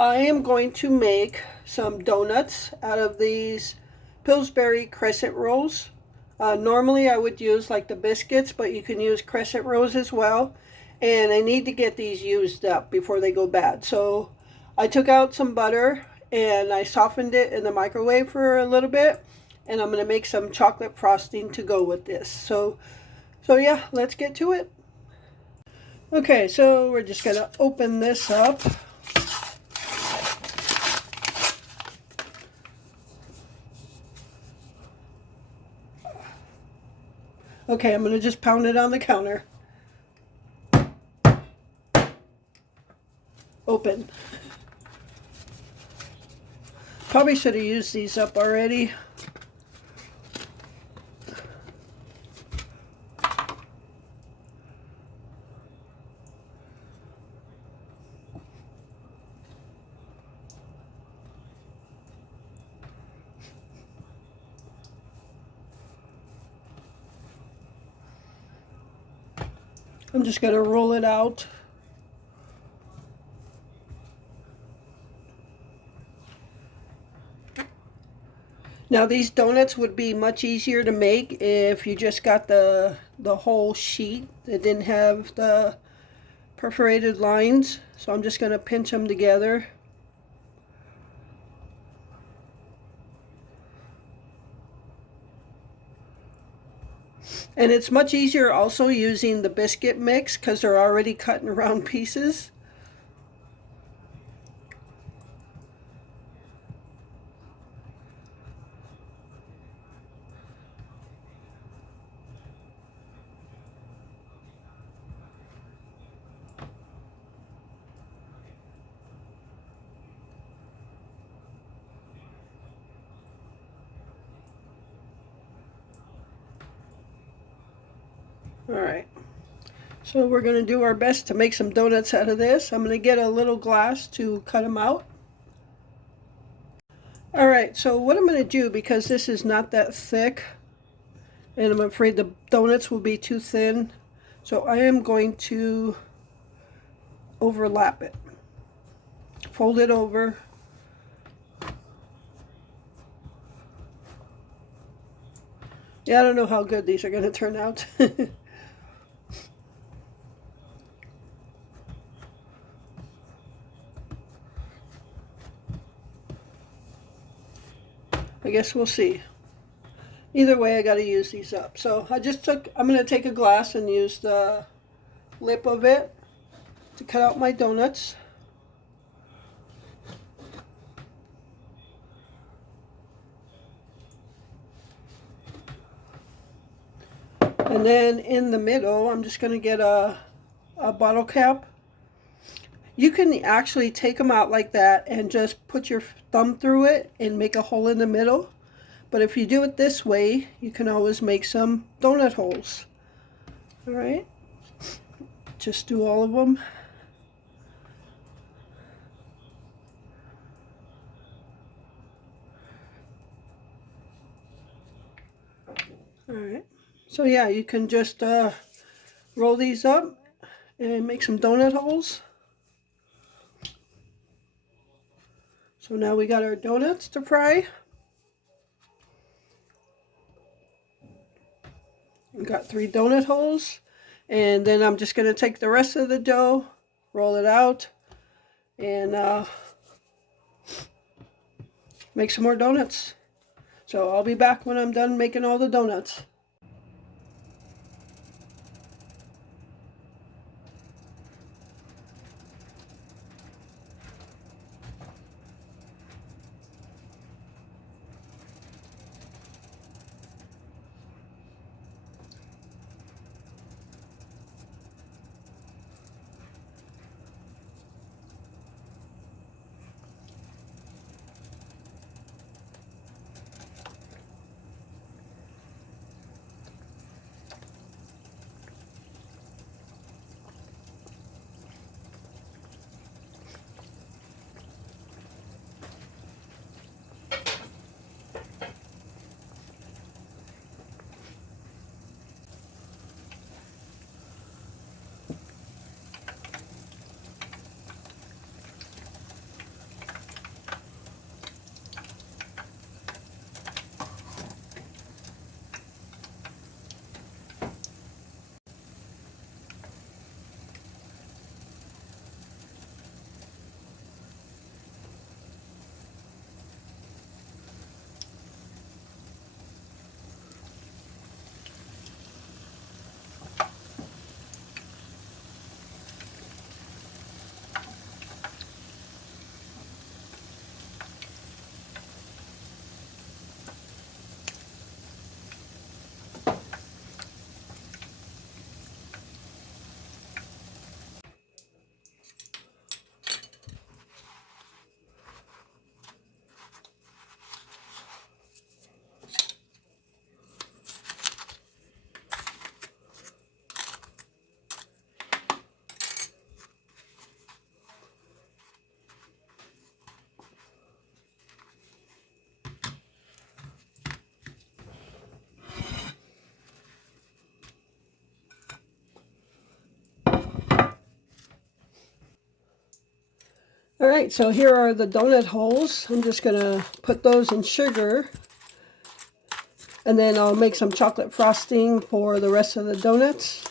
I am going to make some donuts out of these Pillsbury Crescent rolls. Normally I would use like the biscuits, but you can use Crescent rolls as well. And I need to get these used up before they go bad. So I took out some butter and I softened it in the microwave for a little bit. And I'm going to make some chocolate frosting to go with this. So yeah, let's get to it. Okay, so we're just going to open this up. Okay, I'm going to just pound it on the counter. Open. Probably should have used these up already. I'm just going to roll it out. Now these donuts would be much easier to make if you just got the whole sheet that didn't have the perforated lines. So I'm just going to pinch them together. And it's much easier also using the biscuit mix because they're already cut in round pieces. Alright, so we're going to do our best to make some donuts out of this. I'm going to get a little glass to cut them out. Alright, so what I'm going to do, because this is not that thick, and I'm afraid the donuts will be too thin, so I am going to overlap it. Fold it over. Yeah, I don't know how good these are going to turn out. I guess we'll see. Either way, I got to use these up. So I'm going to take a glass and use the lip of it to cut out my donuts. And then in the middle, I'm just going to get a bottle cap. You can actually take them out like that and just put your thumb through it and make a hole in the middle. But if you do it this way, you can always make some donut holes. Alright, just do all of them. Alright, so yeah, you can just roll these up and make some donut holes. So now we got our donuts to fry. We got 3 donut holes, and then I'm just going to take the rest of the dough, roll it out, and make some more donuts. So I'll be back when I'm done making all the donuts. All right, so here are the donut holes. I'm just gonna put those in sugar, and then I'll make some chocolate frosting for the rest of the donuts.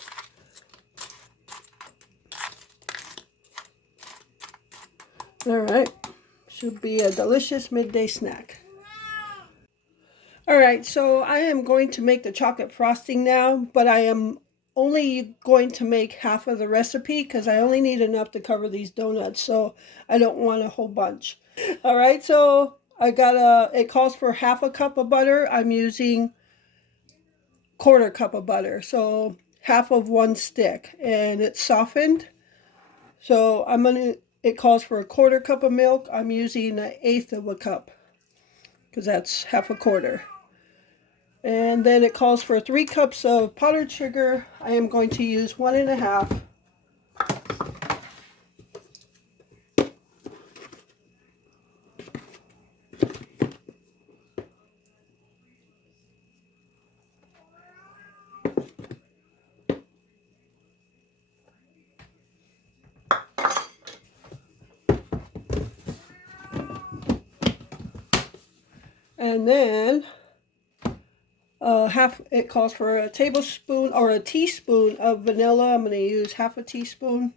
All right, should be a delicious midday snack. All right, so I am going to make the chocolate frosting now, but I am only going to make half of the recipe because I only need enough to cover these donuts, so I don't want a whole bunch. All right, so I got it calls for half a cup of butter. I'm using quarter cup of butter, so half of one stick, and it's softened. So it calls for a quarter cup of milk. I'm using an eighth of a cup because that's half a quarter. And then it calls for 3 cups of powdered sugar. I am going to use 1.5. And then it calls for a tablespoon or a teaspoon of vanilla. I'm going to use half a teaspoon.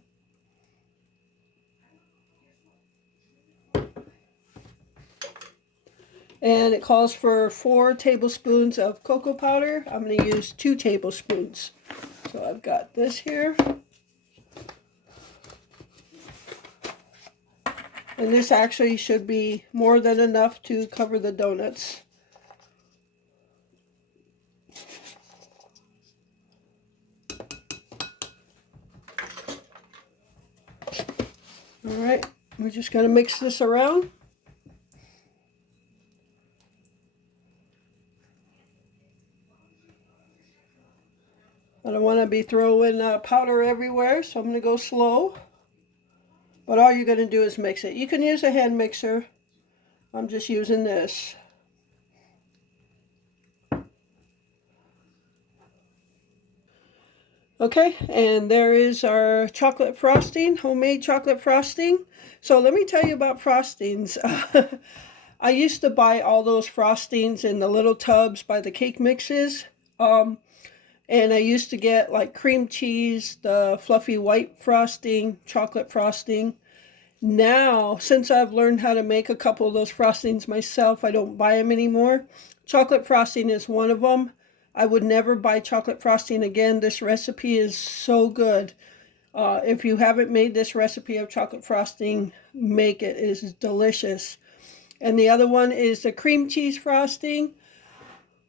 And it calls for 4 tablespoons of cocoa powder. I'm going to use 2 tablespoons. So I've got this here. And this actually should be more than enough to cover the donuts. All right, we're just going to mix this around. I don't want to be throwing powder everywhere, so I'm going to go slow. But all you're going to do is mix it. You can use a hand mixer. I'm just using this. Okay, and there is our chocolate frosting, homemade chocolate frosting. So let me tell you about frostings. I used to buy all those frostings in the little tubs by the cake mixes. And I used to get like cream cheese, the fluffy white frosting, chocolate frosting. Now, since I've learned how to make a couple of those frostings myself, I don't buy them anymore. Chocolate frosting is one of them. I would never buy chocolate frosting again. This recipe is so good. If you haven't made this recipe of chocolate frosting, make it. It is delicious. And the other one is the cream cheese frosting,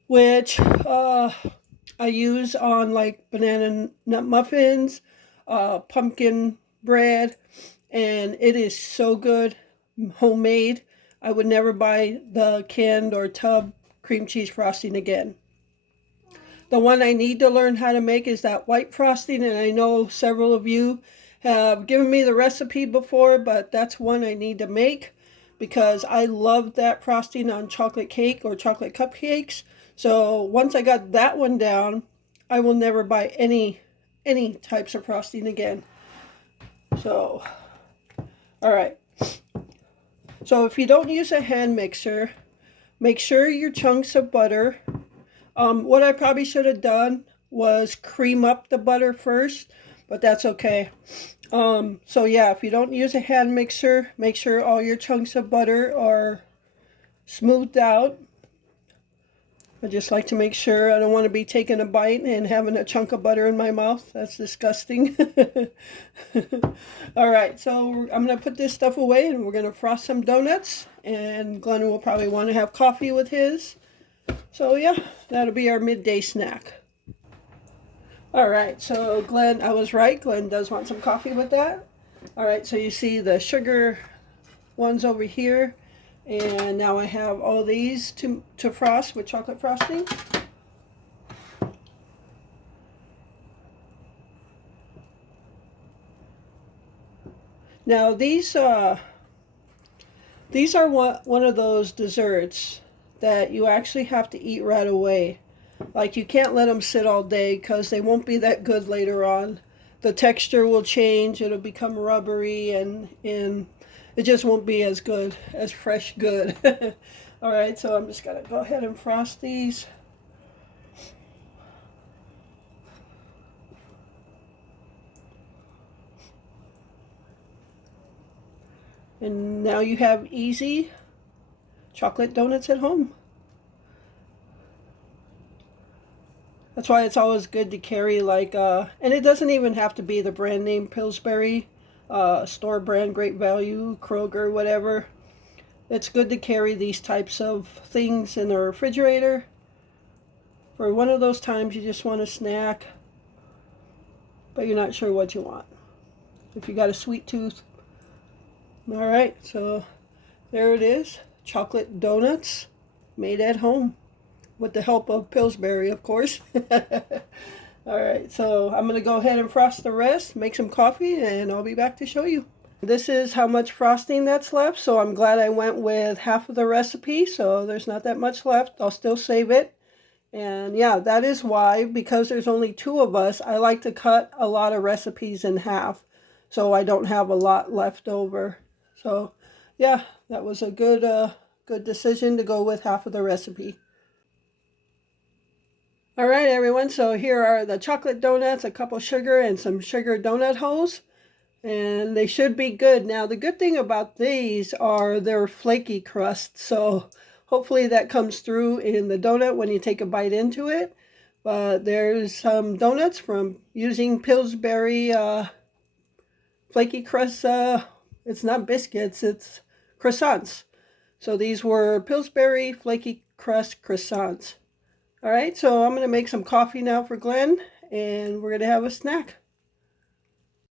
which I use on like banana nut muffins, pumpkin bread, and it is so good, homemade. I would never buy the canned or tub cream cheese frosting again. The one I need to learn how to make is that white frosting, and I know several of you have given me the recipe before, but that's one I need to make because I love that frosting on chocolate cake or chocolate cupcakes. So once I got that one down, I will never buy any types of frosting again. So, all right. So if you don't use a hand mixer, make sure your chunks of butter. What I probably should have done was cream up the butter first, but that's okay. So yeah, if you don't use a hand mixer, make sure all your chunks of butter are smoothed out. I just like to make sure. I don't want to be taking a bite and having a chunk of butter in my mouth. That's disgusting. All right, so I'm going to put this stuff away and we're going to frost some donuts. And Glenn will probably want to have coffee with his. So yeah, that'll be our midday snack. All right, so Glenn, I was right. Glenn does want some coffee with that. All right, so you see the sugar ones over here. And now I have all these to frost with chocolate frosting. Now these are one of those desserts that you actually have to eat right away. Like you can't let them sit all day because they won't be that good later on. The texture will change. It'll become rubbery and It just won't be as good, as fresh good. All right, so I'm just going to go ahead and frost these. And now you have easy chocolate donuts at home. That's why it's always good to carry and it doesn't even have to be the brand name Pillsbury, store brand, Great Value, Kroger, whatever. It's good to carry these types of things in the refrigerator for one of those times you just want a snack, but you're not sure what you want. If you got a sweet tooth. All right, so there it is. Chocolate donuts made at home with the help of Pillsbury, of course. All right, so I'm going to go ahead and frost the rest, make some coffee, and I'll be back to show you. This is how much frosting that's left, so I'm glad I went with half of the recipe, so there's not that much left. I'll still save it. And yeah, that is why, because there's only 2 of us, I like to cut a lot of recipes in half so I don't have a lot left over. So yeah, that was a good decision to go with half of the recipe. All right, everyone, so here are the chocolate donuts, a couple sugar, and some sugar donut holes. And they should be good. Now, the good thing about these are they're flaky crust, so hopefully that comes through in the donut when you take a bite into it. But there's some donuts from using Pillsbury flaky crust. It's not biscuits, it's croissants. So these were Pillsbury flaky crust croissants. All right, so I'm going to make some coffee now for Glenn, and we're going to have a snack.